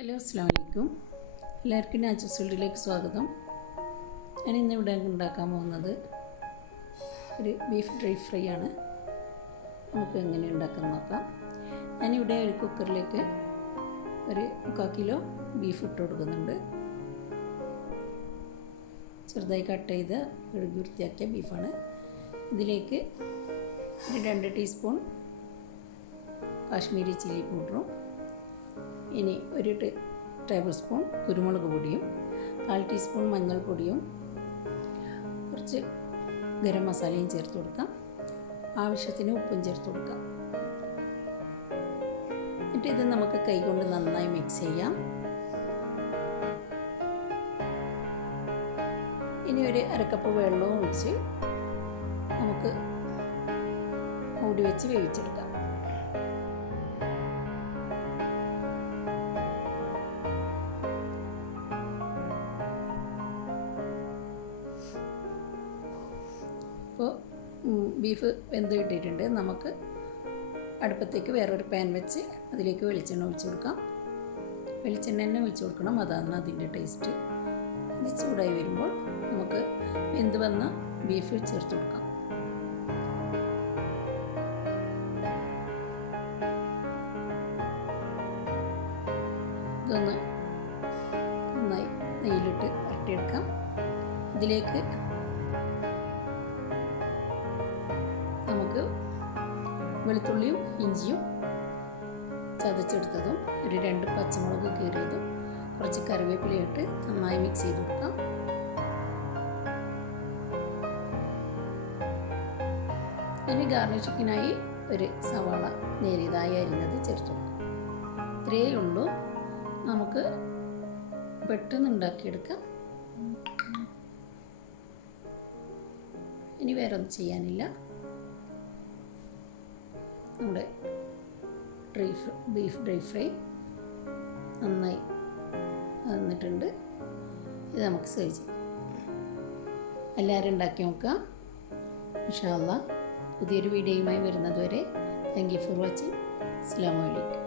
Hello അസ്സലാമു അലൈക്കും. എല്ലാവർക്കും നാച്ചുറൽസ് വേൾഡിലേക്ക് സ്വാഗതം. ഞാൻ ഇന്നിവിടെ ഉണ്ടാക്കാൻ പോകുന്നത് ഒരു ബീഫ് ഡ്രൈ ഫ്രൈ ആണ്. നമുക്ക് എങ്ങനെ ഉണ്ടാക്കാൻ നോക്കാം. ഞാനിവിടെ ഒരു കുക്കറിലേക്ക് ഒരു 3/4 കിലോ ബീഫ് ഇട്ട് കൊടുക്കുന്നുണ്ട്. ചെറുതായി കട്ട് ചെയ്ത് കഴുകി വൃത്തിയാക്കിയ ബീഫാണ്. ഇതിലേക്ക് ഒരു 2 ടീസ്പൂൺ കാശ്മീരി ചില്ലി പൗഡറും, ഇനി ഒരു ടേബിൾ സ്പൂൺ കുരുമുളക് പൊടിയും, 1/4 ടീസ്പൂൺ മഞ്ഞൾപ്പൊടിയും, കുറച്ച് ഗരം മസാലയും ചേർത്ത് കൊടുക്കാം. ആവശ്യത്തിന് ഉപ്പും ചേർത്ത് കൊടുക്കാം. എന്നിട്ട് ഇത് നമുക്ക് കൈകൊണ്ട് നന്നായി മിക്സ് ചെയ്യാം. ഇനി ഒരു 1/2 കപ്പ് വെള്ളവും ഒഴിച്ച് നമുക്ക് മൂടി വെച്ച് വേവിച്ചെടുക്കാം. ഇപ്പോൾ ബീഫ് വെന്ത് കിട്ടിയിട്ടുണ്ട്. നമുക്ക് അടുപ്പത്തേക്ക് വേറൊരു പാൻ വെച്ച് അതിലേക്ക് വെളിച്ചെണ്ണ ഒഴിച്ച് കൊടുക്കാം. വെളിച്ചെണ്ണ തന്നെ ഒഴിച്ച് കൊടുക്കണം, അതാണ് അതിൻ്റെ ടേസ്റ്റ്. ഇത് ചൂടായി വരുമ്പോൾ നമുക്ക് വെന്ത് വന്ന ബീഫ് ചേർത്ത് കൊടുക്കാം. ഇതൊന്ന് നന്നായി നെയ്യിലിട്ട് വരട്ടിയെടുക്കാം. ഇതിലേക്ക് നമുക്ക് വെളുത്തുള്ളിയും ഇഞ്ചിയും ചതച്ചെടുത്തതും, ഒരു 2 പച്ചമുളക് കീറിയതും, കുറച്ച് കറിവേപ്പിലയിട്ട് നന്നായി മിക്സ് ചെയ്ത് കൊടുക്കാം. ഇനി ഗാർണിഷിങ്ങിനായി ഒരു സവാള നേരിയതായി അരിഞ്ഞത് ചേർത്ത് കൊടുക്കാം. ഇത്രയേ ഉള്ളൂ. നമുക്ക് പെട്ടെന്ന് ഉണ്ടാക്കിയെടുക്കാം. ഇനി വേറെ ഒന്നും ചെയ്യാനില്ല. നമ്മുടെ ബീഫ് ഡ്രൈ ഫ്രൈ നന്നായി വന്നിട്ടുണ്ട്. ഇത് നമുക്ക് സെർവ് ചെയ്യാം. എല്ലാവരും ഉണ്ടാക്കി നോക്കാം. ഇൻഷാ അല്ലാഹ് പുതിയൊരു വീഡിയോയുമായി വരുന്നത് വരെ താങ്ക് യു ഫോർ വാച്ചിങ്. അസ്സലാമു അലൈക്കും.